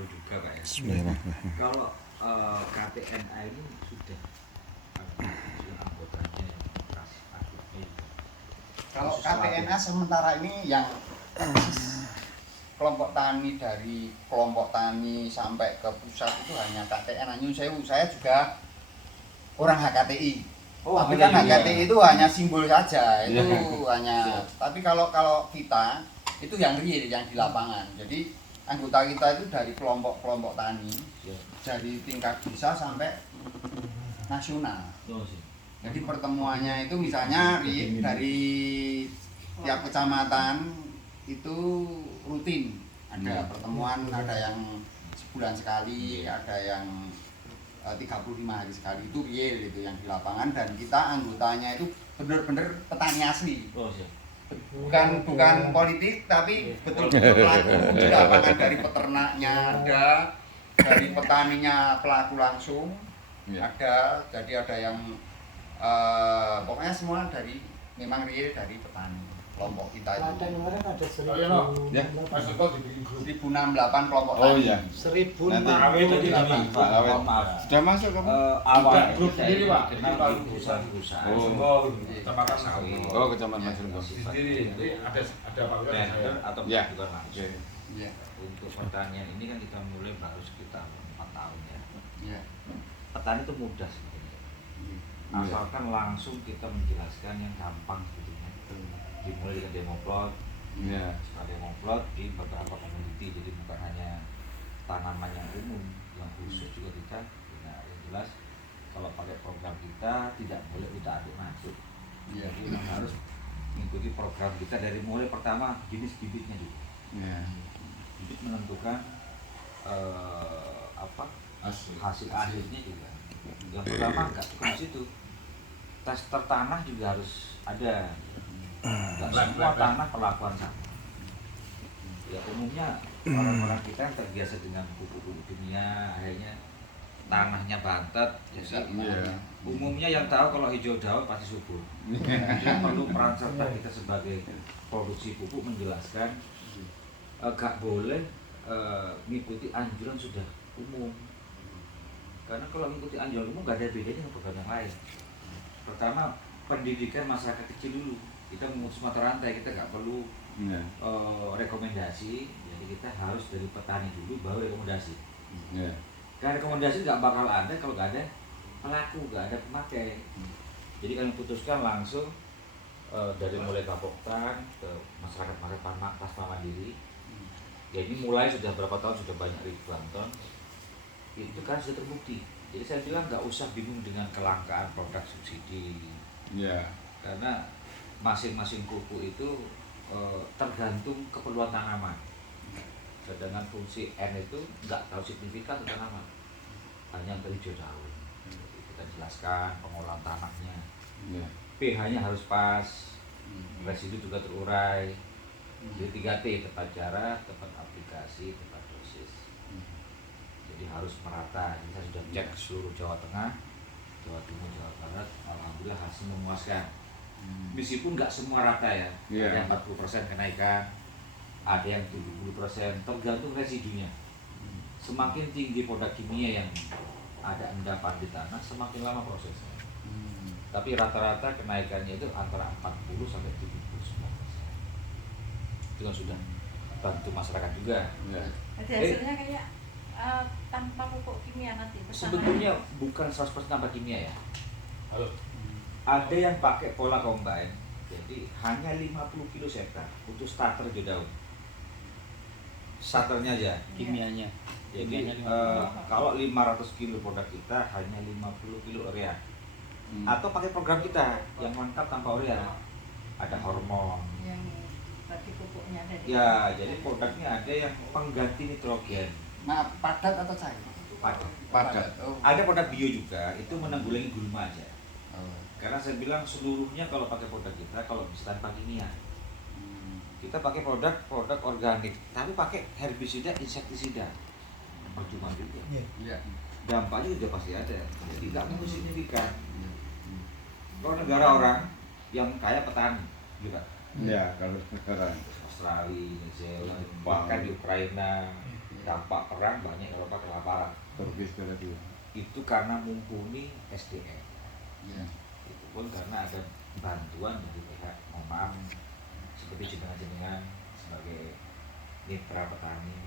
baru juga Pak ya. Bismillahirrahmanirrahim. Kalau KTNA ini sudah anggotanya yang kasih aktifnya. Kalau KTNA sementara ini yang kelompok tani dari kelompok tani sampai ke pusat itu hanya KTNA Nyun Sewu. Saya juga orang HKTI. Tapi kan HKTI itu hanya simbol saja, itu hanya. Tapi kalau kita itu yang real, yang di lapangan. Jadi anggota kita itu dari kelompok-kelompok tani, dari tingkat desa sampai nasional. Jadi pertemuannya itu misalnya dari tiap kecamatan itu rutin ada pertemuan, ada yang sebulan sekali, ada yang 35 hari sekali, itu real itu yang di lapangan. Dan kita anggotanya itu benar-benar petani asli, bukan politik tapi betul-betul pelaku di lapangan. Dari peternaknya ada, dari petaninya pelaku langsung ada, jadi ada yang pokoknya semua dari memang real dari petani. Kelompok kita itu ada kemarin ada 1068 kelompok tani. Oh iya. 1000 Sudah masuk kamu? Awal grup sendiri Pak. kenal di perusahaan-perusahaan. Kecamatan sawit. Oh, Kecamatan Masrungkong. sendiri. Jadi ada Pak Wira Tender atau Ya. bukan langsung. Iya. Untuk pertanian ini kan kita mulai baru sekitar 4 tahun ya. Iya. Petani itu mudah sebenarnya. Asalkan langsung kita menjelaskan yang gampang sebetulnya. Dimulai dengan demo plot, setelah demo plot di beberapa komoditi, jadi bukan hanya tanaman yang umum, yang khusus juga kita. Nah, yang jelas kalau pakai program kita tidak boleh kita aduk masuk. Jadi memang harus mengikuti program kita dari mulai pertama jenis bibitnya dulu. Bibit menentukan hasil akhirnya juga. Yang pertama nggak cukup di situ, tester tanah juga harus ada. Nggak semua tanah perlakuan sama. Ya umumnya orang-orang kita yang terbiasa dengan pupuk kimia, akhirnya tanahnya bantet. Jadi umumnya yang tahu kalau hijau daun pasti subur. Jadi perlu peran serta kita sebagai produksi pupuk menjelaskan gak boleh mengikuti anjuran sudah umum. Karena kalau mengikuti anjuran umum gak ada bedanya dengan program yang lain. Pertama, pendidikan masyarakat kecil dulu. Kita memutus mata rantai, kita nggak perlu rekomendasi. Jadi kita harus dari petani dulu baru rekomendasi. Karena rekomendasi nggak bakal ada kalau nggak ada pelaku, nggak ada pemakai. Jadi kami putuskan langsung dari mulai Bapoktan ke masyarakat pasca mandiri. Ya ini mulai sudah berapa tahun, sudah banyak ribuan ton. Itu kan sudah terbukti. Jadi saya bilang nggak usah bingung dengan kelangkaan produk subsidi. Karena masing-masing kuku itu tergantung keperluan tanaman. Sedangkan fungsi N itu nggak terlalu signifikan untuk tanaman, hanya untuk hijau daun. Kita jelaskan pengolahan tanahnya, pH-nya harus pas, residu juga terurai. Jadi 3T, tepat cara, tepat aplikasi, tepat dosis. Jadi harus merata. Jadi saya sudah cek seluruh Jawa Tengah, Jawa Timur, Jawa Barat, alhamdulillah hasil memuaskan. Meskipun nggak semua rata ya, ada yang 40% kenaikan, ada yang 70%, tergantung residunya. Semakin tinggi produk kimia yang ada endapan di tanah, semakin lama prosesnya. Tapi rata-rata kenaikannya itu antara 40 sampai 70%. Itu kan sudah bantu masyarakat juga. Jadi hasilnya kayak tanpa pupuk kimia nanti. Sebetulnya bukan 100% tanpa kimia ya. Ada yang pakai pola combine, jadi hanya 50 kilo hektar untuk starter hijau daun. Starternya aja, kimianya. Jadi kalau 500 kilo produk kita hanya 50 kilo urea. Atau pakai program kita yang lengkap tanpa urea. Ada hormon. Yang tadi pupuknya ada. Ya, jadi produknya ada yang pengganti nitrogen. Nah, padat atau cair? Padat. Ada produk bio juga, itu menanggulangi gulma aja. Karena saya bilang seluruhnya kalau pakai produk kita, kalau bisa tanpa kimia, kita pakai produk organik, tapi pakai herbisida, insektisida, percuma juga. Dampaknya juga pasti ada, jadi nggak mungkin signifikan. Kalau negara orang yang kaya petani, juga. Kalau sekarang Australia, New Zealand, bahkan di Ukraina, dampak perang banyak Eropa kelaparan. Turki segala itu. Itu karena mumpuni SDM. Iya. Itu pun karena ada bantuan dari pihak, mohon maaf, seperti jenengan-jenengan sebagai mitra petani,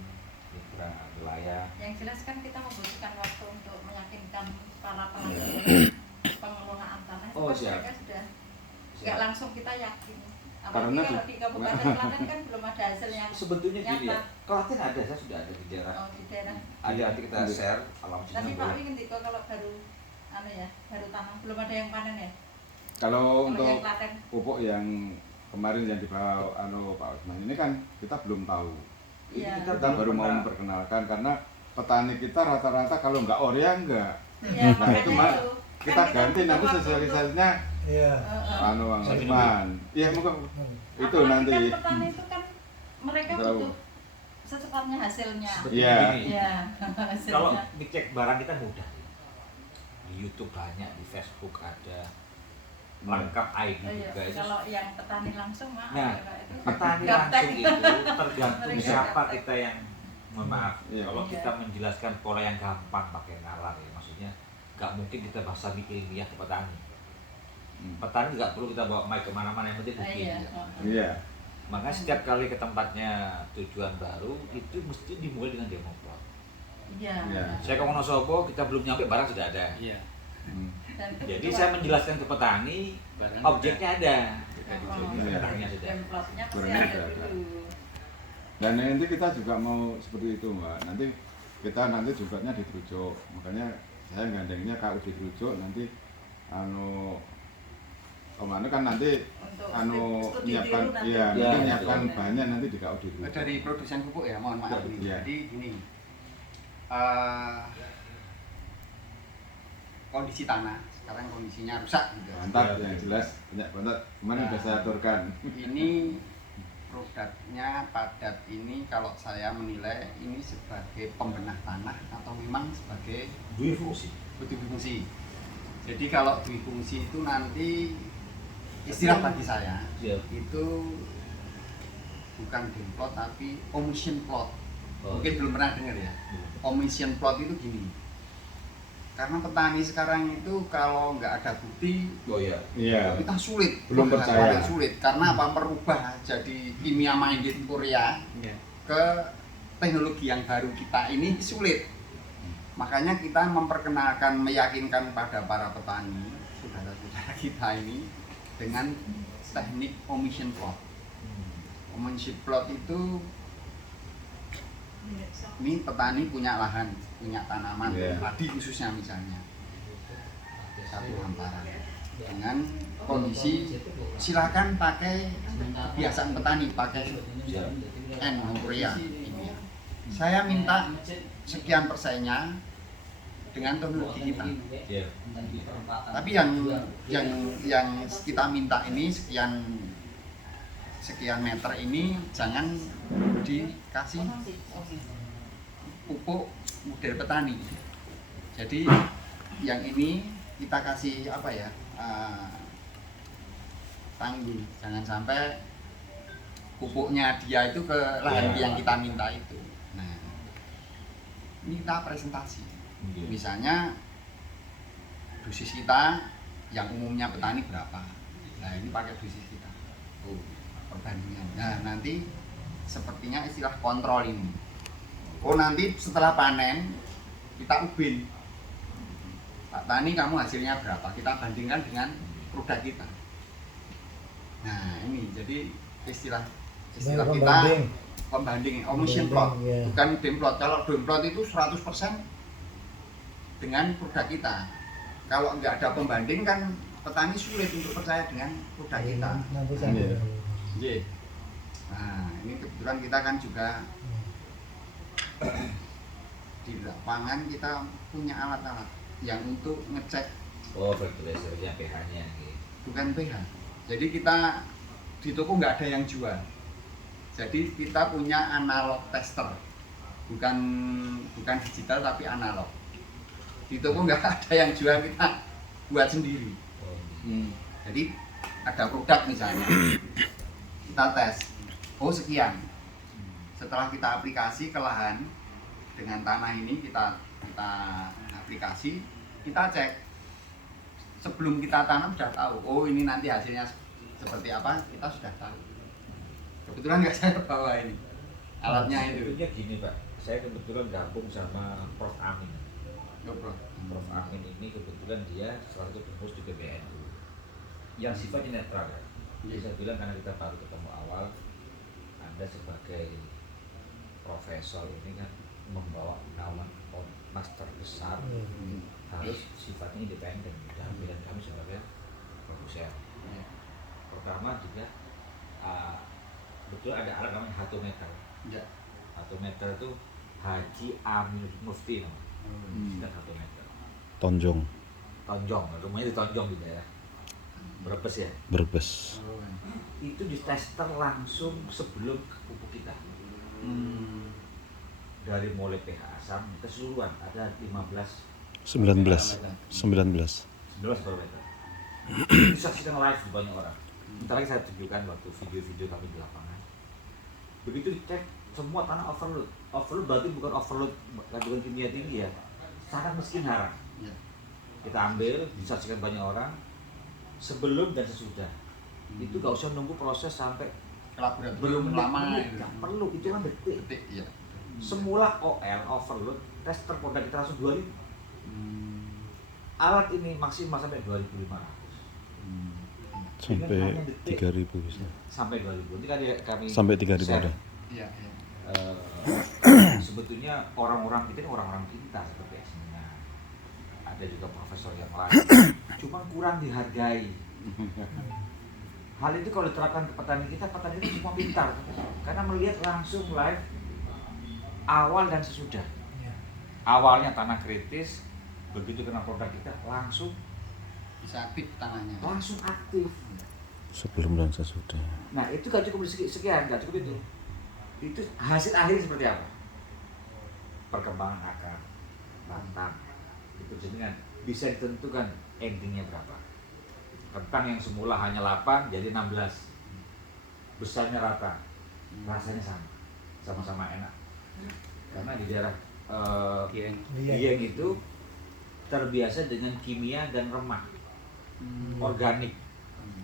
mitra nelayan. Yang jelas kan kita membutuhkan waktu untuk meyakinkan para pelaku pengelolaan tanah. Oh, Supaya siap. mereka sudah Siap. nggak langsung kita yakin. Karena Apalagi kalau di Kabupaten Klaten kan belum ada hasil yang Sebetulnya gini ya, nyata. Klaten ada, saya sudah ada di daerah. Oh, di daerah. Ada nanti kita share alam Tapi sinar Pak boleh. Wi ngendika kalau baru baru tanam belum ada yang panen ya. Kalau Kalau untuk yang Klaten. pupuk yang kemarin yang dibawa Pak Usman ini kan kita belum tahu. Iya. Kita baru mau memperkenalkan karena petani kita rata-rata kalau nggak Orea enggak. Iya, Nah, makanya itu, Mak. itu. Kita Kan ganti butuh nanti waktu sosialisasinya Iya. Bang Sampai Usman. Iya, mungkin itu Apalagi nanti. kan petani itu kan mereka Tahu. butuh secepatnya hasilnya. Seperti Iya. begini. Iya, Kalau hasilnya. ngecek barang kita mudah. Di YouTube banyak, di Facebook ada. Lengkap ID Oh, iya. juga itu. Kalau yang petani langsung maaf Nah, ya, Pak, itu petani gaptek. langsung itu tergantung Mereka siapa gaptek. kita yang mohon maaf. Iya. Kalau Iya. kita menjelaskan pola yang gampang pakai nalar ya, maksudnya nggak mungkin kita bahasa ilmiah ke petani. Petani nggak perlu kita bawa mic kemana-mana, yang penting Ah, bukti. iya. Iya. Makanya setiap kali ke tempatnya tujuan baru itu mesti dimulai dengan demo plot. Iya. Iya. Saya ke Wonosobo, kita belum nyampe barang sudah ada. Iya. Hmm. Dan Jadi kebetulan saya menjelaskan ke petani, Barang objeknya ada. Iya. Barangnya sudah. template-nya pasti Barangnya ada sudah ada. dulu. Dan nanti kita juga mau seperti itu, Mbak. Nanti kita jumlahnya di Trujo. Makanya saya gandengnya KUD Trujo nanti Omano kan nanti Untuk studi nyiapkan tiru nanti. iya, Iya, nanti nyiapkan iya. bahannya nanti di KUD Trujo. Dari produsen pupuk ya, mohon maaf nih. Iya. Jadi gini, kondisi tanah sekarang kondisinya rusak gitu. Mantap, yang jelas banyak banget. Kemarin Nah. sudah saya aturkan. Ini produknya padat ini kalau saya menilai ini sebagai pembenah tanah atau memang sebagai Dua fungsi. fungsi. Jadi kalau fungsi itu nanti istilah bagi saya Iya. itu bukan demplot tapi omission plot. Oh. Mungkin belum pernah dengar ya. Omission plot itu gini. Karena petani sekarang itu kalau nggak ada bukti Oh iya. Iya. kita sulit, Belum Wah, percaya. paling sulit. Karena apa, merubah jadi kimia minded Korea Iya. ke teknologi yang baru kita ini sulit. Makanya kita memperkenalkan, meyakinkan pada para petani, saudara-saudara kita ini dengan teknik omission plot. Omission plot itu ini petani punya lahan, punya tanaman, Iya. padi khususnya misalnya, satu hamparan dengan kondisi silakan pakai kebiasaan petani, pakai N Korea ini. Saya minta sekian persennya dengan teknologi kita. Iya. Tapi yang kita minta ini sekian meter ini jangan dikasih pupuk model petani. Jadi yang ini kita kasih apa ya, tanggul, jangan sampai pupuknya dia itu ke lahan yang kita minta itu. Nah, ini kita presentasi. Iya. Misalnya dosis kita yang umumnya petani berapa? Nah ini pakai dosis kita. Perbandingan. Nah nanti sepertinya istilah kontrol ini. Oh nanti setelah panen kita ubin. Pak Tani kamu hasilnya berapa? Kita bandingkan dengan produk kita. Nah ini jadi istilah kita pembanding omission plot, Iya. bukan demplot. Kalau demplot itu 100% dengan produk kita. Kalau nggak ada pembanding kan petani sulit untuk percaya dengan produk kita. Nanti saya Iya. Nah, ini kebetulan kita kan juga di lapangan kita punya alat-alat yang untuk ngecek Oh, fertilizernya pH-nya gitu. bukan pH. Jadi kita di toko nggak ada yang jual. Jadi kita punya analog tester, bukan digital tapi analog. Di toko nggak ada yang jual, kita buat sendiri. Oh, Jadi ada produk misalnya, kita tes, oh sekian. Setelah kita aplikasi ke lahan, dengan tanah ini kita aplikasi, kita cek sebelum kita tanam sudah tahu. Oh ini nanti hasilnya seperti apa, kita sudah tahu. Kebetulan nggak saya bawa ini alatnya itu. Sebetulnya gini Pak, saya kebetulan gabung sama Prof. Amin. Prof. Amin ini kebetulan dia salah satu pengurus di PBNU yang sifatnya netral. Jadi saya bilang karena kita baru ketemu awal, Anda sebagai profesor ini kan membawa naungan master besar, harus sifatnya independen. Dan pilihan kami sebagai produser. Pertama juga betul ada alat namanya hatometer. Hatometer itu Haji Amin Mufti namanya. Hatometer. Tonjong. Rumahnya di Tonjong di daerah Brebes ya. Brebes. Itu ditester langsung sebelum ke pupuk kita. Dari mulai pH asam keseluruhan ada 19 barometer. Disaksikan live di banyak orang. Bentar lagi saya tunjukkan waktu video-video kami di lapangan. Begitu dicek semua tanah overload. Overload berarti bukan overload kandungan kimia tinggi ya. Sangat miskin haram. Kita ambil, disaksikan banyak orang sebelum dan sesudah. Itu gak usah nunggu proses sampai belum lama. Gak perlu, itu kan detik. Iya. Semula OL overload tester produk kita langsung 2000. Alat ini maksimal sampai 2500. Sampai 3.000 bisa. Sampai 2000. Ini kan kami Sampai 3.000 share. ada. Iya. Sebetulnya orang-orang kita ini orang-orang pintar seperti Esmina. Ada juga profesor yang lain. Cuma kurang dihargai. Hal itu kalau diterapkan ke petani kita semua pintar. Karena melihat langsung live awal dan sesudah. Awalnya tanah kritis, begitu kena produk kita langsung Bisa aktif tanahnya. langsung aktif. Sebelum dan sesudah. Nah itu gak cukup sekian, gak cukup itu. Itu hasil akhir seperti apa? Perkembangan akar, batang. Itu jadi kan bisa ditentukan endingnya berapa. Kentang yang semula hanya 8 jadi 16. Besarnya rata, rasanya sama-sama enak. Karena di daerah Dieng itu terbiasa dengan kimia dan remah organik.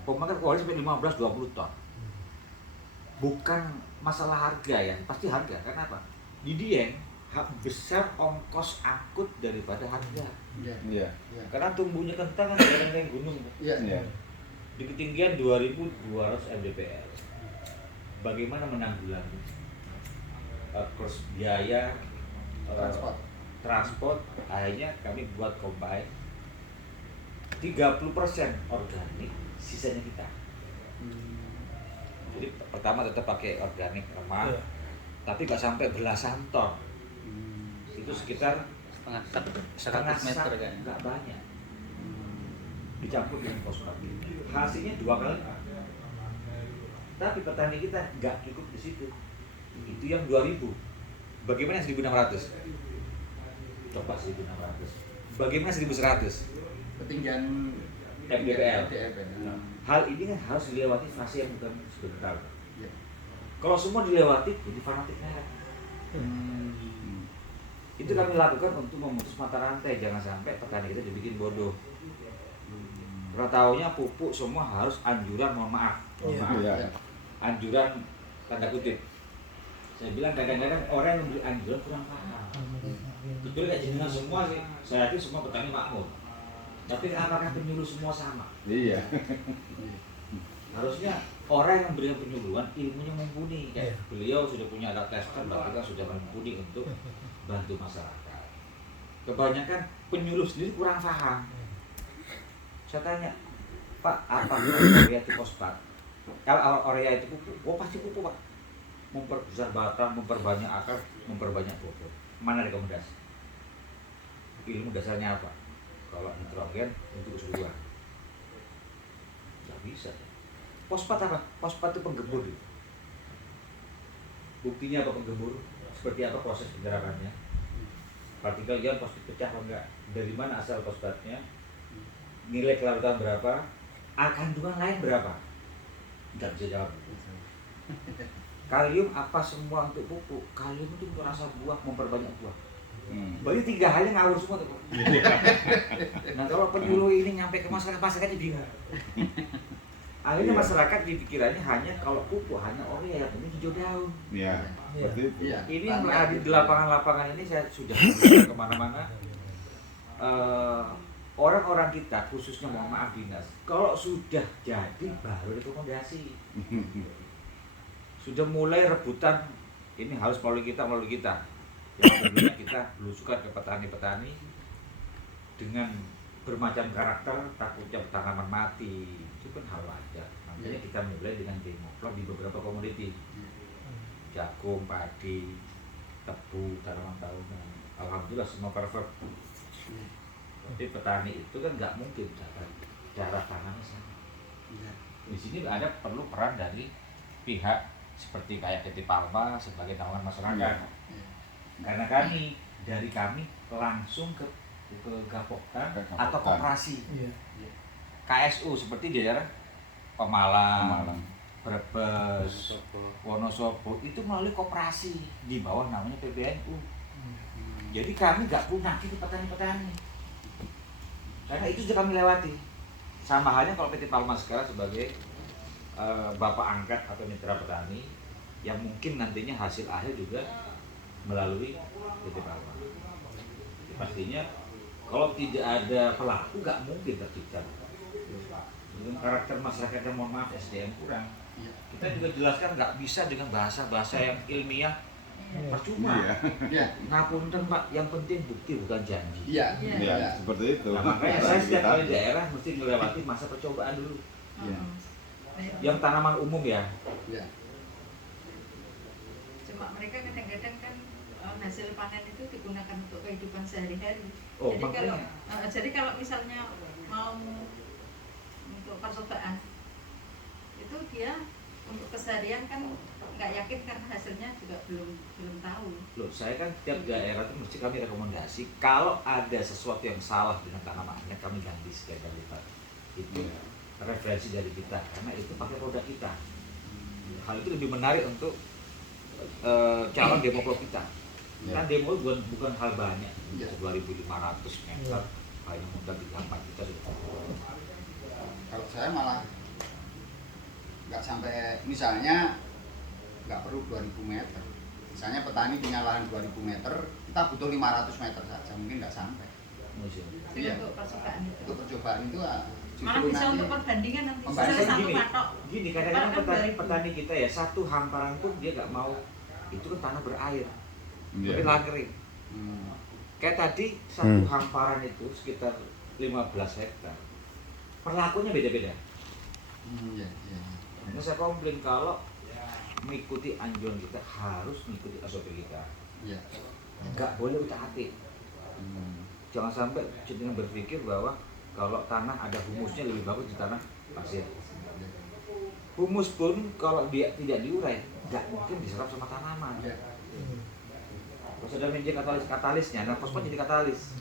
Pemakan kualitas sampai 15-20 ton. Bukan masalah harga ya, pasti harga. Karena apa? Di Dieng besar ongkos angkut daripada harga. Iya. Karena tumbuhnya kentang kan daerah gunung. Iya. Di ketinggian 2200 mdpl. Bagaimana menanggulangi? Terus biaya transport, akhirnya kami buat combine 30% organik, sisanya kita. Jadi pertama tetap pakai organik remah, tapi nggak sampai belasan ton. Itu sekitar setengah meter kan, nggak banyak. Dicampur dengan fosfat. Hasilnya 2 kali. Tapi petani kita nggak cukup di situ. Itu yang 2000. Bagaimana 1600? Coba 1600. Bagaimana 1100? Ketinggian mdpl. Hal ini kan harus dilewati fase yang bukan sebentar. Kalau semua dilewati jadi fanatik merek. Itu kami lakukan untuk memutus mata rantai, jangan sampai petani kita dibikin bodoh. Karena taunya pupuk semua harus anjuran, mohon maaf. Anjuran tanda kutip. Saya bilang kadang-kadang orang yang memberi anjuran kurang paham. Betul kayak jenengan semua sih. Saya yakin semua petani makmur. Tapi apakah penyuluh semua sama? Iya. Harusnya orang yang memberikan penyuluhan ilmunya mumpuni. Kayak beliau sudah punya alat tester, berarti kan sudah mumpuni untuk bantu masyarakat. Kebanyakan penyuluh sendiri kurang paham. Saya tanya, Pak, apa urea itu fosfat? Kalau urea itu pupuk, oh pasti pupuk Pak. Memperbesar batang, memperbanyak akar, memperbanyak pokok. Mana rekomendasi? Ilmu dasarnya apa? Kalau nitrogen untuk keseluruhan, nggak bisa. Fosfat apa? Fosfat itu penggembur. Buktinya apa penggembur? Seperti apa proses penggerakannya? Partikel ion pasti pecah apa enggak? Dari mana asal fosfatnya? Nilai kelarutan berapa? Kandungan lain berapa? Nggak bisa jawab. Kalium apa semua untuk pupuk? Kalium itu untuk rasa buah, memperbanyak buah. Berarti 3 hal yang ngawur semua tuh. Nah kalau penyuluh ini nyampe ke masyarakat bingung. Akhirnya masyarakat dipikirannya hanya kalau pupuk hanya urea, yang penting hijau daun. Iya. Seperti itu. Iya. Ini yang ada di lapangan-lapangan ini saya sudah kemana-mana. Orang-orang kita khususnya mohon maaf dinas, kalau sudah jadi baru rekomendasi. Sudah mulai rebutan, ini harus melalui kita. Yang tentunya kita belusukan ke petani-petani dengan bermacam karakter, takutnya tanaman mati, itu kan hal wajar. Makanya kita mulai dengan demoplot di beberapa komoditi, jagung, padi, tebu, tanaman tahunan. Alhamdulillah semua perfect. Tapi petani itu kan nggak mungkin cara tanamnya sama. Di sini ada perlu peran dari pihak seperti kayak PT Palma sebagai naungan masyarakat. Karena dari kami langsung ke Gapoktan atau koperasi. KSU seperti di daerah Pemalang, Brebes, Wonosobo itu melalui koperasi di bawah namanya PBNU. Jadi kami nggak punah itu petani-petani. Karena itu sudah kami lewati. Sama halnya kalau PT Palma sekarang sebagai bapak angkat atau mitra petani yang mungkin nantinya hasil akhir juga melalui PT Palma. Pastinya kalau tidak ada pelaku nggak mungkin tercipta. Dengan karakter masyarakat yang mohon maaf SDM kurang. Kita juga jelaskan nggak bisa dengan bahasa-bahasa yang ilmiah. Percuma. Ngapunten Pak, yang penting bukti bukan janji. Iya, seperti itu. Nah, makanya saya setiap kali daerah mesti melewati masa percobaan dulu. Yang tanaman umum ya. Cuma mereka kadang-kadang kan hasil panen itu digunakan untuk kehidupan sehari-hari. Oh, Jadi kalau misalnya mau untuk percobaan itu dia untuk keseharian kan nggak yakin karena hasilnya juga belum tahu. Loh, saya kan tiap daerah itu mesti kami rekomendasi kalau ada sesuatu yang salah dengan tanamannya kami ganti sekian kali lipat. Itu referensi dari kita karena itu pakai produk kita. Hal itu lebih menarik untuk calon demoklop kita. Kan demo bukan hal banyak, 2.500 meter, hanya modal di tempat kita sudah. Kalau saya malah nggak sampai, misalnya nggak perlu 2000 meter. Misalnya petani punya lahan 2000 meter, kita butuh 500 meter saja, mungkin nggak sampai. Itu untuk percobaan itu. Untuk percobaan itu malah bisa untuk perbandingan nanti. Pembandingan Satu patok. Gini, kadang-kadang petani kita ya satu hamparan pun dia nggak mau, itu kan tanah berair, mungkin lahan kering. Kayak tadi satu hamparan itu sekitar 15 hektar. Perlakunya beda-beda. Nah, saya komplain kalau mengikuti anjuran kita harus mengikuti SOP kita. Nggak boleh utak-atik. Jangan sampai cenderung berpikir bahwa kalau tanah ada humusnya lebih bagus di tanah pasir. Humus pun kalau dia tidak diurai nggak mungkin diserap sama tanaman. Kalau sudah menjadi katalisnya, nah fosfat jadi katalis.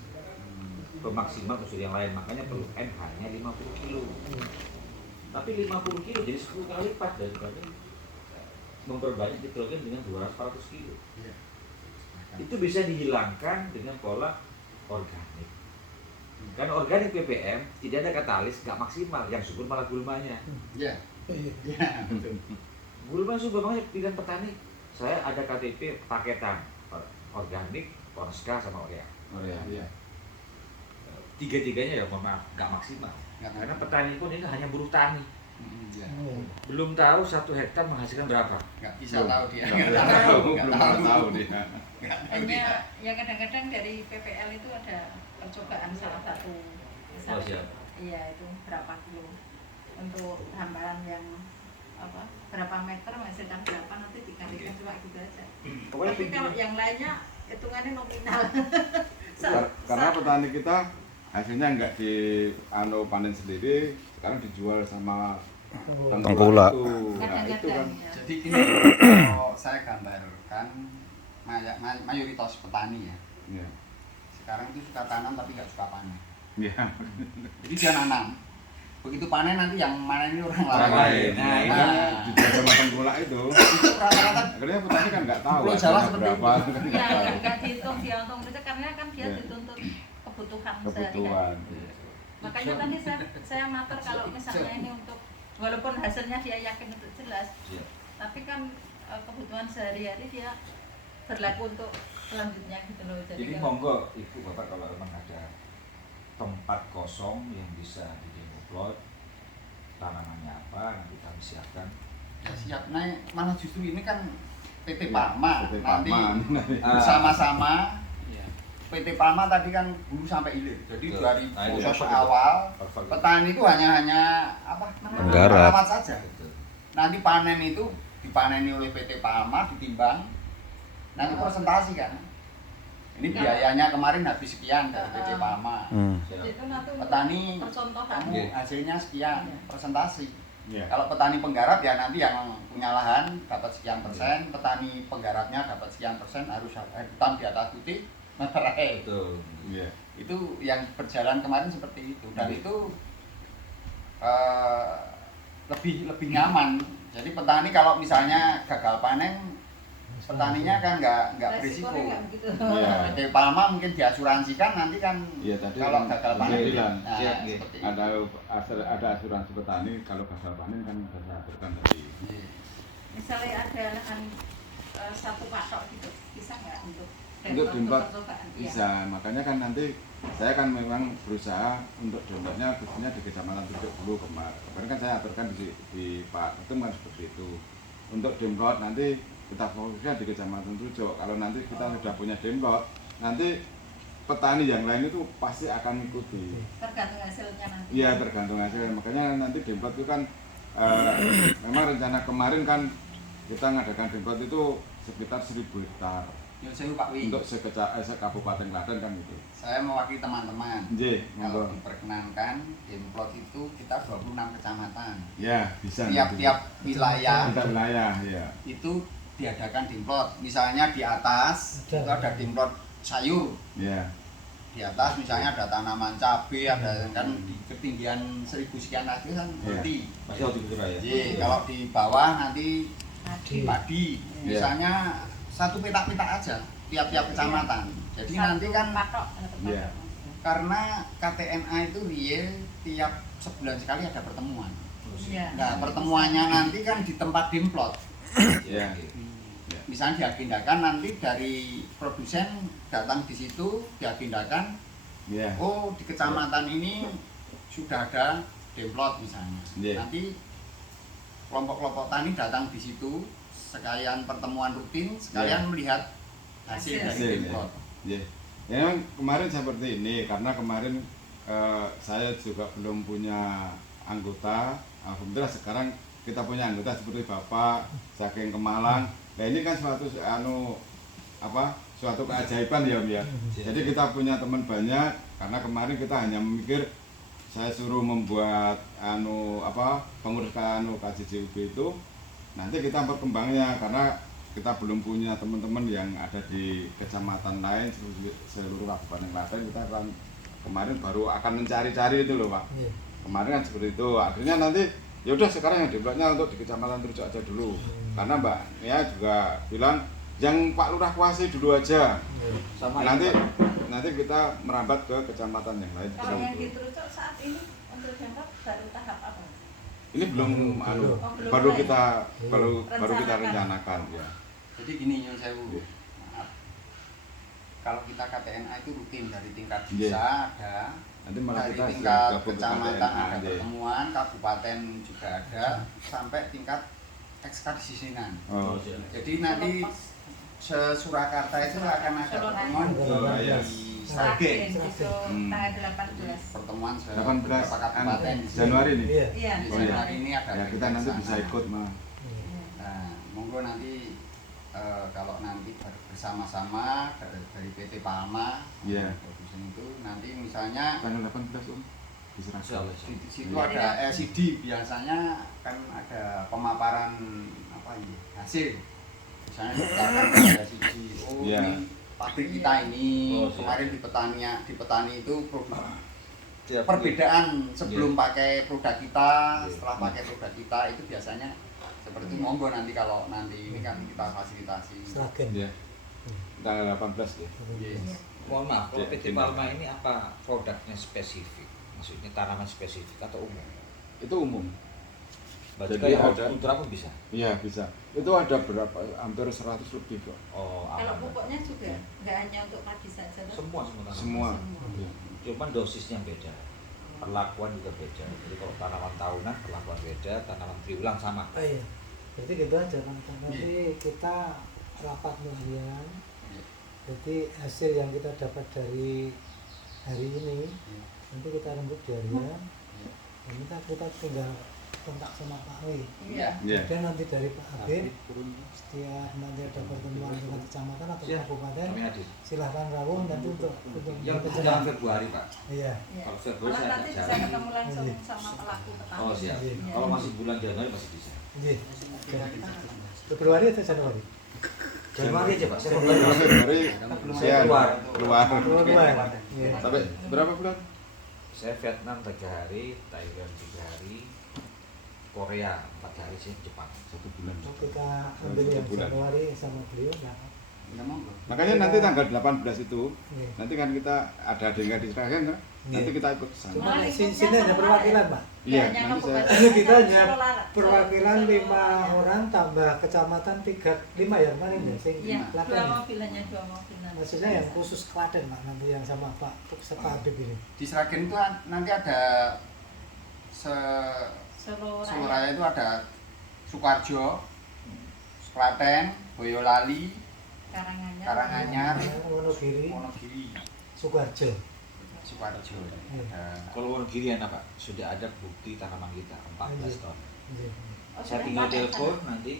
Maksimal unsur yang lain, makanya perlu NH-nya 50 kilo. Tapi 50 kilo jadi 10 kali lipat daripada memperbanyak nitrogen dengan 200-400 kilo. Itu bisa dihilangkan dengan pola organik. Karena organik PPM tidak ada katalis, nggak maksimal, yang subur malah gulmanya. Gulma subur makanya pilihan petani. Saya ada KTP paketan organik, Ponska sama urea. Tiga-tiganya ya mohon maaf, nggak maksimal. Karena petani pun ini hanya buruh tani. Belum tahu 1 hektar menghasilkan berapa. Nggak bisa tahu dia. Belum tahu dia. Hanya ya kadang-kadang dari PPL itu ada percobaan salah satu misalnya, iya itu berapa kilo untuk hamparan yang berapa meter menghasilkan berapa nanti dikalikan cuma gitu aja. Tapi kalau yang lainnya hitungannya nominal. Karena petani kita hasilnya nggak panen sendiri, sekarang dijual sama tengkulak. Nah, itu kan. Jadi ini kalau saya gambarkan mayoritas petani ya. Sekarang itu suka tanam tapi nggak suka panen. Jadi dia nanam. begitu panen nanti yang mana ini orang Orang lain. lain. Nah, ini Di kecamatan Kulak itu Itu rata-rata akhirnya petani kan nggak tahu Pulau hasilnya Jawa seperti berapa itu. kan Ya, nggak tahu. nggak dihitung dia untung itu karena kan dia Iya. dituntut kebutuhan Kebutuhan. sehari-hari. Makanya tadi saya matur kalau misalnya ini untuk walaupun hasilnya dia yakin untuk jelas, Iya. tapi kan kebutuhan sehari-hari dia berlaku untuk selanjutnya gitu loh. Jadi kalau- monggo Ibu Bapak kalau memang ada tempat kosong yang bisa didemoplot, tanamannya apa nanti kami siapkan. ya siap. Nah, malah justru ini kan PT Palma PT nanti Palma. bersama-sama. PT Palma tadi kan hulu sampai hilir. Jadi Betul. dari Nah, itu proses apa itu? awal Perfect. petani itu hanya apa? Menggarap. merawat saja. Betul. Nanti panen itu dipaneni oleh PT Palma, ditimbang. Nanti presentasi kan. Ini biayanya kemarin habis sekian dari PT Palma. Siap. itu nanti untuk Petani percontohan. kamu hasilnya sekian, Iya. presentasi. Iya. Kalau petani penggarap ya nanti yang punya lahan dapat sekian persen, petani penggarapnya dapat sekian persen, harus hutan di atas putih materai. Betul. Iya. Itu yang berjalan kemarin seperti itu dan itu lebih nyaman. Jadi petani kalau misalnya gagal panen, petaninya kan nggak berisiko. Resikonya nggak begitu. Iya. PT Palma mungkin diasuransikan nanti kan Iya, tadi kalau kan gagal panen bilang, nah, siap, seperti itu. ada asuransi petani kalau gagal panen kan bisa aturkan tadi. Iya. Misalnya ada lahan satu patok gitu, bisa nggak untuk Untuk demplot percobaan? Iya. bisa, makanya kan nanti saya kan memang berusaha untuk demplotnya khususnya di Kecamatan Trujok dulu kemarin kan saya aturkan di Pak Ketum kan seperti itu. Untuk demplot nanti kita fokusnya di Kecamatan Trujok. Kalau nanti kita sudah punya demplot, nanti petani yang lain itu pasti akan mengikuti. Tergantung hasilnya nanti. Iya, tergantung hasilnya. Makanya nanti demplot itu kan memang rencana kemarin kan kita ngadakan demplot itu sekitar 1.000 hektar Ya saya Pak Wi, untuk sekabupaten Klaten kan gitu. saya mewakili teman-teman. Nggih, Kalau monggo. diperkenankan, demplot itu kita 26 kecamatan. Ya, bisa. Tiap-tiap wilayah Tiap wilayah, ya. itu diadakan demplot. Misalnya di atas itu ada demplot sayur. Ya. Di atas misalnya ada tanaman cabai, ada kan di ketinggian 1000 sekian lagi kan Iya. berarti. Masih waktu itu ya. Jadi kalau di bawah nanti Padi. padi. Iya. Misalnya satu petak-petak aja tiap-tiap kecamatan. Jadi nanti kan patok. Iya. karena KTNA itu real tiap sebulan sekali ada pertemuan. Iya. Nah, pertemuannya nanti kan di tempat demplot. Ya. Misalnya diagendakan nanti dari produsen datang di situ diagendakan, Ya. oh di kecamatan ini sudah ada demplot misalnya. Iya. Nanti kelompok-kelompok tani datang di situ sekalian pertemuan rutin, sekalian melihat hasil dari Hasil, demplot. Ya. Ya, memang kemarin seperti ini karena kemarin saya juga belum punya anggota. Alhamdulillah sekarang kita punya anggota seperti Bapak saking ke Malang. Nah, ini kan suatu suatu keajaiban ya Om ya. Jadi kita punya teman banyak karena kemarin kita hanya memikir saya suruh membuat pengurus KJJUB itu nanti kita berkembangnya karena kita belum punya teman-teman yang ada di kecamatan lain seluruh Kabupaten Klaten. Kita kan kemarin baru akan mencari-cari itu loh Pak. Kemarin kan seperti itu. Akhirnya nanti ya udah sekarang yang demplotnya untuk di Kecamatan Trujok aja dulu. Karena Mbak Nia juga bilang yang Pak Lurah kuasai dulu aja. Sama Nanti ini, kita merambat ke kecamatan yang lain. Kalau yang di Trujok saat ini untuk demplot baru tahap apa? Ini belum belum baru mulai. kita baru kita Rencanakan. rencanakan ya. Jadi gini Nyun Sewu, Iya. maaf. Kalau kita KTNA itu rutin dari tingkat Iya. desa ada, Nanti malah dari kita tingkat gabung ke kecamatan KTNA ada aja. pertemuan, kabupaten juga ada, sampai tingkat ekskadisinan. Oh, siap. Jadi nanti se-Surakarta itu akan ada pertemuan iya. di Sragen Sragen. itu tanggal 18. Pertemuan 18 beberapa kabupaten di sini. Januari nih. Iya. Di Oh, iya. Januari ini ada Ya kita nanti bisa ikut mah. Nah, monggo nanti kalau nanti bersama-sama dari PT Palma, Iya. produsen itu nanti misalnya Tanggal 18 Om di Siap, Seragen. siap. di situ Iya. ada LCD biasanya kan ada pemaparan hasil. Misalnya dikatakan ada LCD, oh Iya. ini pabrik kita ini Oh, siap. kemarin di petani itu produk perbedaan sebelum pakai produk kita, setelah pakai produk kita itu biasanya seperti itu. Monggo nanti kalau nanti ini kan kita fasilitasi. Sragen. Ya. Tanggal 18 ya. Yes. Mohon maaf, kalau Ya, PT Palma ini apa produknya spesifik? Maksudnya tanaman spesifik atau umum? Itu umum. Berarti Jadi kayak ada- ultra pun bisa? Iya bisa. Itu ada berapa? Hampir 100 lebih kok. Oh, Kalau aman. pupuknya juga nggak hanya untuk padi saja, toh? Semua tanaman. Semua. Iya. Cuman dosisnya beda, perlakuan juga beda. Jadi kalau tanaman tahunan perlakuan beda, tanaman triwulan sama. Oh iya. Berarti gitu aja Bang. Nanti kita rapat harian. Jadi hasil yang kita dapat dari hari ini nanti kita rembuk di harian. Dan kita tinggal kontak sama Pak W. Iya. Iya. Dan nanti dari Pak Habib, setiap nanti ada pertemuan dengan kecamatan atau Siap. kabupaten, Kami hadir. silahkan rawuh nanti untuk Yang bekerja. jangan Februari Pak. Iya. Iya. Kalau Februari Kalau saya nanti nggak bisa jalan. ketemu langsung Iya. sama pelaku petani. Oh siap. Iya. Kalau masih bulan Januari masih bisa. Iya. Februari atau Januari? Januari aja Pak. Saya mau Kalau Februari saya keluar. keluar. Keluar. Iya. Sampai berapa bulan? Saya Vietnam 3 hari, Thailand 3 hari, Korea 4 hari sih, Jepang 1 bulan. Kita ambil yang Bulan. Januari sama beliau nah. Ya, monggo. Makanya nanti tanggal 18 itu Iya. nanti kan kita ada adegan di Sragen kan? Nanti Iya. kita ikut ke sana. Cuma Malah sini lingkupnya ada sama perwakilan, ya? Pak. Iya, Nggak hanya nanti saya- kabupaten, Kita hanya Solo Lara- perwakilan Solo 5 Raya. orang tambah kecamatan 5 ya kemarin ya sing Iya, Klaten. dua mobilannya, dua mobilan. Maksudnya yang khusus Klaten Pak nanti yang sama Pak Habib ini. Di Sragen itu nanti ada Solo Solo Raya. Raya itu ada Sukoharjo, Klaten, Boyolali, Karanganyar. Karanganyar, Wonogiri, Wonogiri, Sukoharjo. Sukoharjo. Ada Kalau Wonogiri enak Pak, sudah ada bukti tanaman kita 14 Iya. tahun. Iya. Oh, Saya sudah tinggal pakai telepon sana. nanti.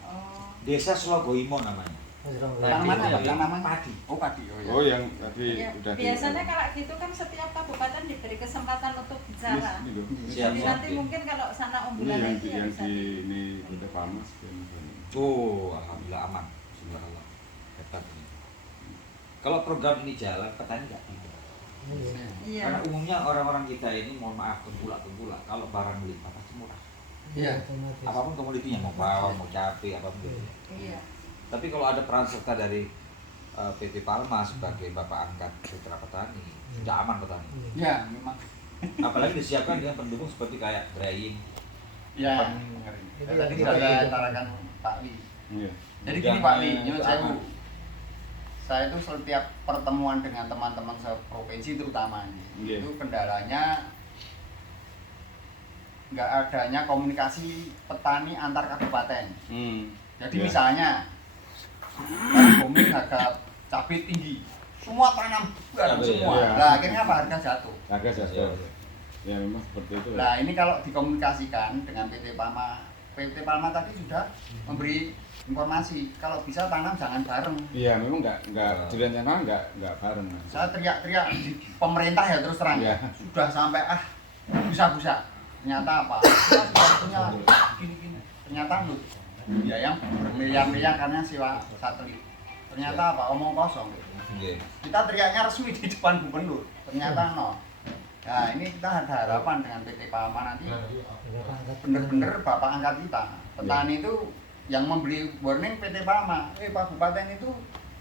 Oh. Desa Slogoimo namanya. Mas Ronggo. Tanaman apa? Padi. Tanaman Padi. Oh padi, oh ya. Oh yang tadi Iya, udah biasanya kalau gitu kan setiap kabupaten diberi kesempatan untuk bicara. Ini loh. Siap, Jadi siap. nanti mungkin kalau sana Ini unggulannya yang itu di ya yang bisa di di. ini kita panas. Oh, alhamdulillah aman. Subhanallah. Hebat ini. Kalau program ini jalan, petani nggak bingung. Iya. Iya. Karena umumnya orang-orang kita ini, mohon maaf, tengkulak-tengkulak. Kalau barang limpah pasti murah. Iya. Otomatis. Apapun komoditinya, mau bawang, mau cabai, apapun itu. Iya. Tapi kalau ada peran serta dari PT Palma sebagai bapak angkat Putra Petani, sudah aman petani. Iya. Ya, memang. Apalagi disiapkan dengan pendukung seperti kayak drying. Ya. Itu Tadi yang sudah kita- utarakan Pak Li. Iya. Jadi Udah, gini Pak Li, eh, nyuwun untuk sewu. aman. Saya itu setiap pertemuan dengan teman-teman seprovinsi terutama Iya. itu kendalanya nggak adanya komunikasi petani antar kabupaten. Jadi Iya. misalnya kan booming harga cabai tinggi, semua tanam bareng Cabai, semua. iya. Nah akhirnya apa harga jatuh. Agak Iya. jatuh. Ya memang seperti itu. Nah ini kalau dikomunikasikan dengan PT Palma tadi sudah memberi informasi kalau bisa tanam jangan bareng. Iya memang nggak direncanakan nggak bareng. Saya teriak-teriak di pemerintah ya terus terang Iya. sudah sampai busa-busa. Ternyata apa? Kita sudah punya gini-gini. Ternyata ya yang bermiliar-miliar karena sewa satelit. Ternyata apa? Omong kosong. Iya. Kita teriaknya resmi di depan gubernur. Ternyata no. Nah ini kita ada harapan dengan PT Palma nanti bener-bener bapak angkat kita. Petani itu yang membeli warning PT Palma. Pak Bupati itu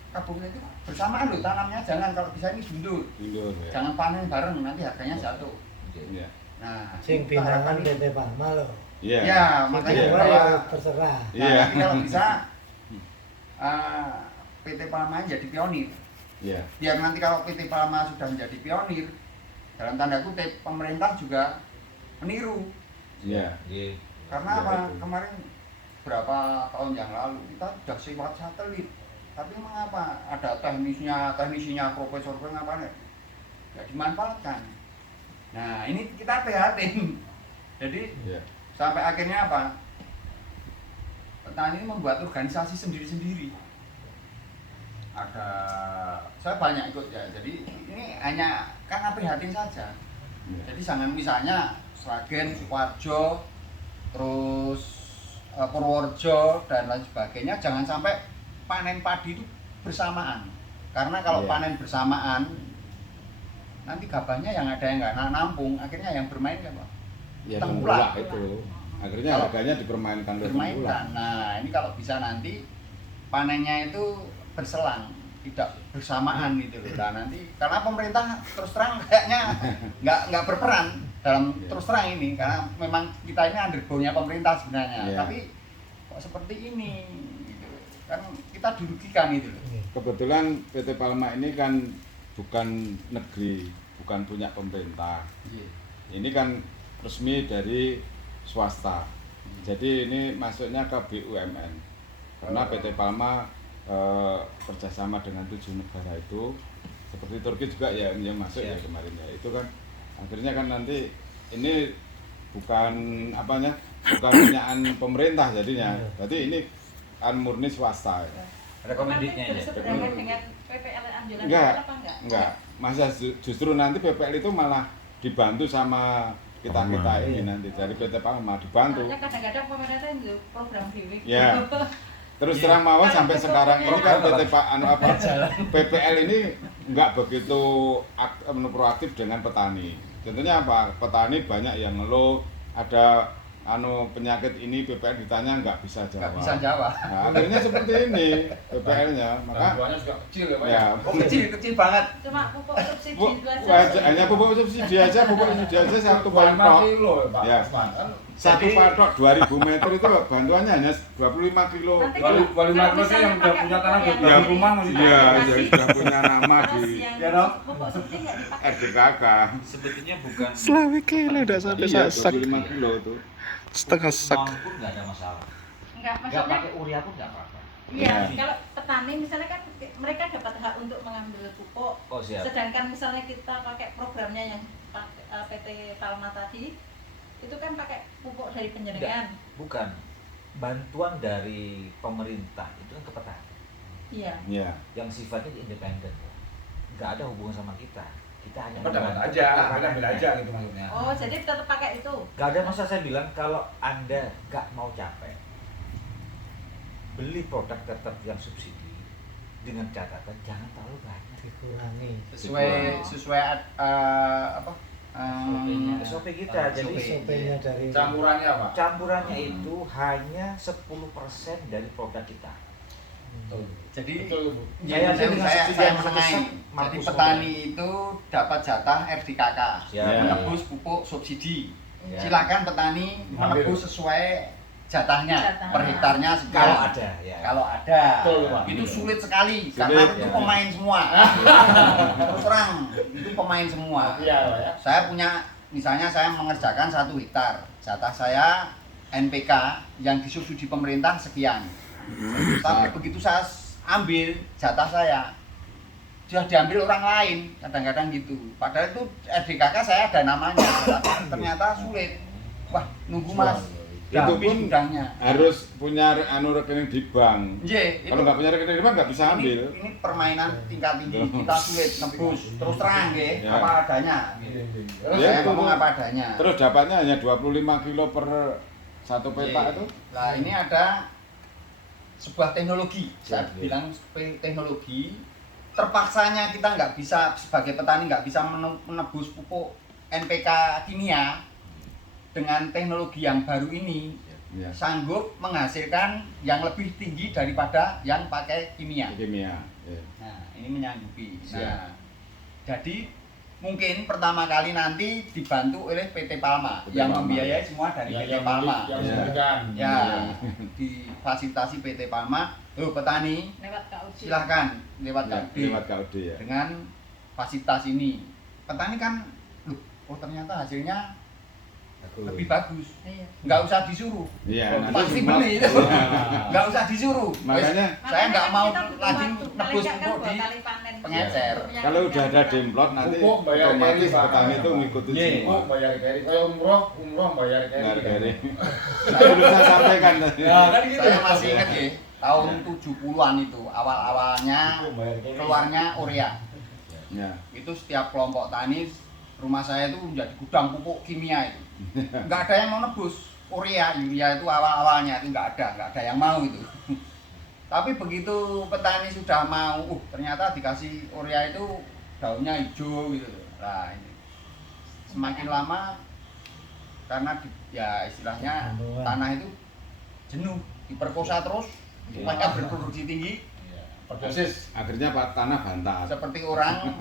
kabupaten itu bersamaan loh tanamnya jangan kalau bisa ini mundur. Mundur ya. Jangan panen bareng nanti harganya jatuh. Iya. Nah, Sing kita binangan harapkan- PT Palma loh. Iya. Ya, Sing makanya kedua kalau ya terserah. nah, Iya. nanti kalau bisa PT Palma jadi pionir. Iya. Biar nanti kalau PT Palma sudah menjadi pionir, dalam tanda kutip pemerintah juga meniru. Iya. Iya. Karena Ya, apa? itu. Kemarin berapa tahun yang lalu kita sudah sewa satelit. Tapi mengapa ada teknisinya profesor ngapain? Ya dimanfaatkan. Nah ini kita prihatin. Jadi Iya. sampai akhirnya apa? Petani ini membuat organisasi sendiri-sendiri. Saya banyak ikut ya. Jadi ini hanya karena prihatin saja. Iya. Jadi jangan misalnya Sragen, Sukoharjo, terus Purworejo dan lain sebagainya, jangan sampai panen padi itu bersamaan. Karena kalau Iya. panen bersamaan nanti gabahnya yang ada yang nggak nampung, akhirnya yang bermain kan Pak? Ya Tengkulak. tengkulak itu. Akhirnya Kalau harganya dipermainkan oleh tengkulak. Bermainkan. Nah ini kalau bisa nanti panennya itu berselang, tidak bersamaan gitu loh. Nah nanti karena pemerintah terus terang kayaknya nggak berperan dalam terus terang ini, karena memang kita ini undergo-nya pemerintah sebenarnya. Yeah. Tapi kok seperti ini, gitu. Kan kita dirugikan gitu loh. Kebetulan PT Palma ini kan bukan negeri, bukan punya pemerintah. Ini kan resmi dari swasta. Jadi ini masuknya ke BUMN. Karena PT Palma kerjasama dengan 7 negara itu, seperti Turki juga ya yang masuk ya kemarin ya. Itu kan akhirnya kan nanti ini bukan apanya, bukan punyaan pemerintah jadinya. Jadi ini kan murni swasta. Ya. Rekomendasinya ya. Berseberangan dengan PPL Anjuran Enggak, apa enggak? enggak. Masa justru nanti PPL itu malah dibantu sama kita-kita ini nanti dari PT Palma dibantu. Soalnya kadang-kadang pemerintah itu program dewi. Ya. Terus terang mawon sampai sekarang ini kan PT PPL ini enggak begitu proaktif dengan petani. Contohnya apa? Petani banyak yang ngeluh ada penyakit ini, PPL ditanya nggak bisa jawab. Nggak bisa jawab. Nah, akhirnya seperti ini PPL-nya, maka bantuannya juga kecil ya Pak. ya, Kecil banget. Cuma pupuk subsidi itu aja. hanya pupuk subsidi aja 1 patok. 5 kilo ya Pak. Ya. Usman. Kan 1 patok 2000 meter itu bantuannya hanya 25 kilo. Nanti Wali kalau Makro itu misalnya yang udah pakai punya tanah pupuk di yang rumah masih Iya, aplikasi, yang sudah punya nama terus di yang Ya, dong. pupuk subsidi nggak dipakai. RDKK. Sebetulnya bukan Selawe kilo udah sampai Iya, sak 25 kilo tuh. setengah sak. uang pun nggak ada masalah. Enggak, Nggak maksudnya pakai urea pun nggak apa-apa. iya, Ya. kalau petani misalnya kan mereka dapat hak untuk mengambil pupuk. Oh siap. Sedangkan misalnya kita pakai programnya yang PT Palma tadi, itu kan pakai pupuk dari penjaringan. Bukan. Bantuan dari pemerintah itu kan ke petani. Iya. Iya. Yang sifatnya independen. Nggak ada hubungan sama kita. Kita hanya dapat membantu aja, penanganannya. ambil aja gitu maksudnya. Oh, jadi tetap pakai itu. Gak ada masa saya bilang kalau Anda gak mau capek, beli produk tetap yang subsidi dengan catatan jangan terlalu banyak. Dikurangi. Sesuai apa? SOP kita, jadi SOP-nya dari Campurannya Pak. campurannya itu hanya 10% dari produk kita. Jadi Betul Bu. Saya saya, dengan saya, subsidi saya yang menengahi. sebesar Jadi 40 petani itu dapat jatah RDKK, Siap. menebus pupuk subsidi. Ya. Silakan petani menebus sesuai jatahnya, Jatahnya. per hektarnya sekian. Kalau ada, ya. Kalau ada, Betul, Pak. itu sulit sekali Sulit, karena itu ya. pemain semua. Terus terang, itu pemain semua. Iya Pak ya. Saya punya, misalnya saya mengerjakan 1 hektar, jatah saya NPK yang disubsidi pemerintah sekian. Tapi begitu saya ambil jatah saya, sudah diambil orang lain, kadang-kadang gitu. Padahal itu RDKK saya ada namanya, tapi ternyata sulit. Wah, nunggu mas, Itu habis pun gudangnya. harus punya rekening di bank. Iya, Kalau nggak punya rekening di bank nggak bisa ambil. Ini permainan tingkat tinggi, kita sulit nebus, terus terang ya, Ya. apa adanya. Ya, Saya itu ngomong tuh. apa adanya. Terus dapatnya hanya 25 kilo per 1 petak Iya. itu. Nah ini ada sebuah teknologi, saya Iya, iya. bilang teknologi. Terpaksanya kita nggak bisa sebagai petani nggak bisa menebus pupuk NPK kimia dengan teknologi yang baru ini Iya. sanggup menghasilkan yang lebih tinggi daripada yang pakai kimia. Kimia. Iya. Nah, ini menyanggupi. Siap. Nah, jadi mungkin pertama kali nanti dibantu oleh PT Palma PT yang Palma. membiayai semua dari PT Palma. Yang Ya. memberikan. Ya, difasilitasi PT Palma. Loh, petani Lewat KUD. silahkan lewat Ya, KUD lewat KUD ya. dengan fasilitas ini. Petani kan, loh, oh ternyata hasilnya lebih bagus. Iya. Nggak usah disuruh. Iya, nanti Pasti semua- beli itu. Iya. Nggak usah disuruh. Makanya Saya nggak mau Kita butuh lagi waktu. nebus Paling nggak kan pupuk 2 di kali panen. pengecer. kalau udah ada demplot nanti Pupuk bayar otomatis carry, Pak. petani itu ngikutin Iya. semua. Bayar carry. Kalau umroh bayar carry. Nggak ada. Saya belum saya sampaikan tadi. Ya kan gitu. Saya masih ingat ya, tahun 70-an itu awal-awalnya Bayar carry. keluarnya urea. Ya. Itu setiap kelompok tani rumah saya itu menjadi gudang pupuk kimia itu. Nggak ada yang mau nebus urea itu awal-awalnya itu nggak ada yang mau itu. Tapi begitu petani sudah mau, ternyata dikasih urea itu daunnya hijau gitu. Nah, ini semakin lama karena ya istilahnya tanah itu jenuh, diperkosa terus, mereka berproduksi tinggi, Perdosis. Akhirnya Pak tanah bantah. seperti orang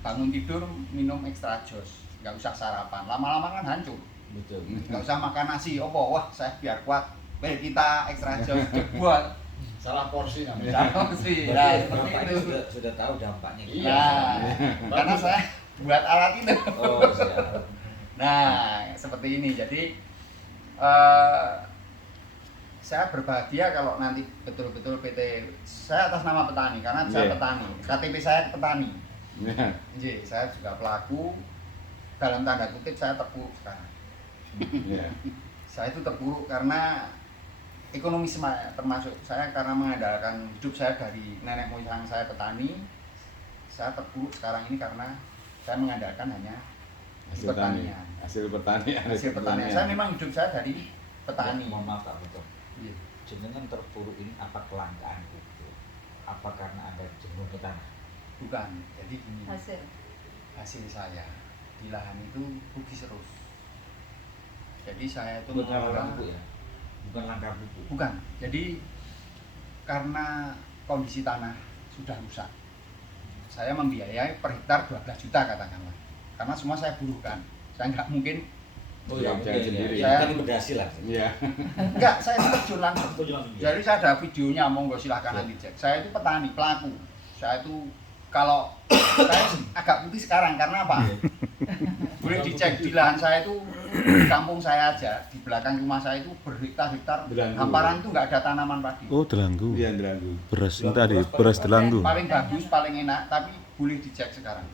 bangun tidur minum ekstra jos, nggak usah sarapan, lama-lama kan hancur. Betul. Nggak usah makan nasi, wah saya biar kuat, kita ekstra jos jebol. Salah porsi namanya. Sama sih, nah, seperti Bapak itu. ini sudah tahu dampaknya. Iya. Nah, karena saya buat alat itu. Oh, siap. Nah, seperti ini. Jadi saya berbahagia kalau nanti betul-betul PT saya atas nama petani karena saya petani. KTP saya petani. Jadi saya juga pelaku dalam tanda kutip saya terpuruk sekarang. Saya itu terpuruk karena ekonomi termasuk saya karena mengandalkan hidup saya dari nenek moyang saya petani. Saya terpuruk sekarang ini karena saya mengandalkan hanya Hasil pertanian. Hasil pertanian. Hasil pertanian. Saya memang hidup saya dari petani. Mohon maaf Pak Betul. Iya. Jenengan terpuruk ini apa kelangkaan pupuk? Apa karena ada jenuh ke tanah? Bukan. Jadi gini. Hasil Saya di lahan itu rugi terus. Jadi saya itu Bukan langkah mengelola pupuk ya? Bukan langkah pupuk. bukan. Jadi karena kondisi tanah sudah rusak. Saya membiayai per hektar 12 juta katakanlah. Karena semua saya buruhkan. Saya nggak mungkin Oh ya, Jangan mungkin sendiri. ya. Saya- Tadi berhasil lah. Iya. enggak, saya terjun langsung. Setuju langsung. Jadi saya ada videonya, monggo silahkan nanti cek. Saya itu petani, pelaku. Saya itu kalau saya agak putih sekarang karena apa? Boleh dicek di lahan saya itu di kampung saya aja, di belakang rumah saya itu berhektar-hektar Delanggu. hamparan itu nggak ada tanaman padi. Oh, delanggu. Iya, Ndranggu. Beras ini tadi, beras delanggu. Paling bagus, paling enak, tapi boleh dicek sekarang.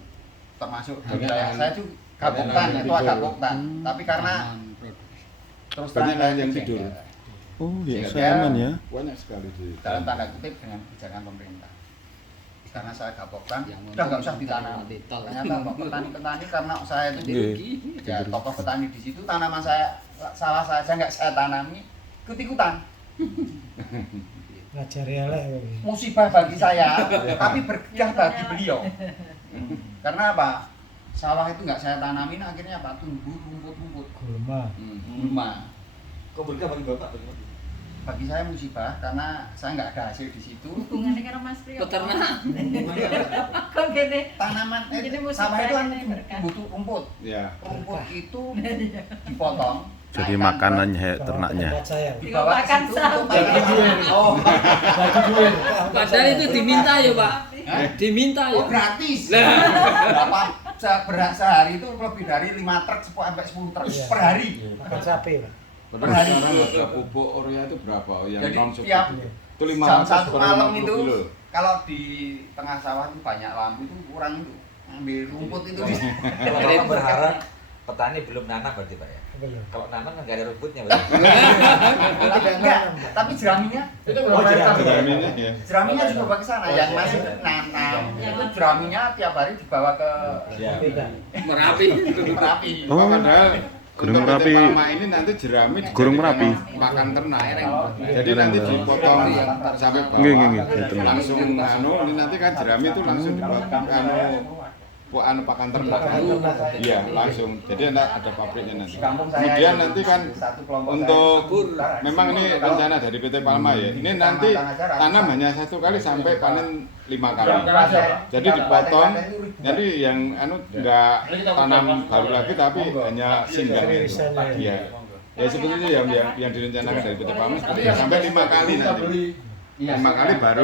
Termasuk di Banyak wilayah lahan- saya itu gaboktan, lahan itu tidur. agak gaboktan. Tapi karena terus Banyak lahan yang cek, tidur. ya, Oh, ya, Sehingga saya aman ya. Banyak sekali di dalam tanda kutip dengan kebijakan pemerintah. Karena saya gaboktan, udah nggak usah ditanam. Ternyata kok petani-petani karena saya itu ya tokoh petani di situ tanaman saya salah saya nggak saya tanami ikut-ikutan. ngajari elek kowe. Musibah bagi saya, tapi berkah bagi beliau. Karena apa? Sawah itu nggak saya tanamin, akhirnya apa? Tumbuh rumput-rumput. Gulma. Gulma. Kok berkah bagi Bapak? Bagi saya musibah karena saya nggak ada hasil di situ. hubungannya karo Mas Priyo. Peternak. Kok gini? Tanaman Jadi musibah sawah itu kan ini berkah. butuh rumput. Ya. Rumput itu dipotong. Jadi naikkan makanannya ternaknya. Tempat saya. dibawa ke Makan situ sawah. untuk tanaman. Oh, Bagi duit. Padahal itu diminta ya, Pak. Hah? Diminta ya. Oh gratis. Berapa beras sehari itu lebih dari 5 truk sampai 10 truk Iya. per hari. Makan sapi, Pak. Per hari. Sekarang harga pupuk urea itu berapa? Yang Jadi langsung tiap itu jam 500 1 per malam 50 itu kilo. kalau di tengah sawah itu banyak lampu itu orang itu ambil rumput itu di Kalau Bapak berharap petani belum nanam berarti Pak ya? Belum. Kalau nanam kan nggak ada rumputnya berarti. tapi enggak, tapi jeraminya itu berapa hektar? Jeraminya ya. jeraminya juga ke sana yang iya, masih iya. nanam itu jeraminya tiap hari dibawa ke Siap. Beda. Merapi. Merapi. Oh. Padahal Gunung untuk Merapi. PT Palma ini nanti jerami Gunung Merapi. makan ternak. Iya. Jadi nanti dipotong sampai Nggih, bawah. nggih, nggih. Langsung ini nanti kan jerami itu langsung dipotong pakan ternak kan. Iya, langsung. Jadi ada pabriknya nanti. Di kampung saya Kemudian itu nanti kan satu kelompok untuk saya, memang ini rencana dari PT Palma ya. Ini nanti tanam hanya satu kali sampai panen 5 kali. Jadi dipotong. Jadi yang enggak tanam baru lagi tapi hanya singgah itu. Iya. Ya seperti itu yang direncanakan dari PT Palma seperti itu. Sampai 5 kali nanti. 5 kali baru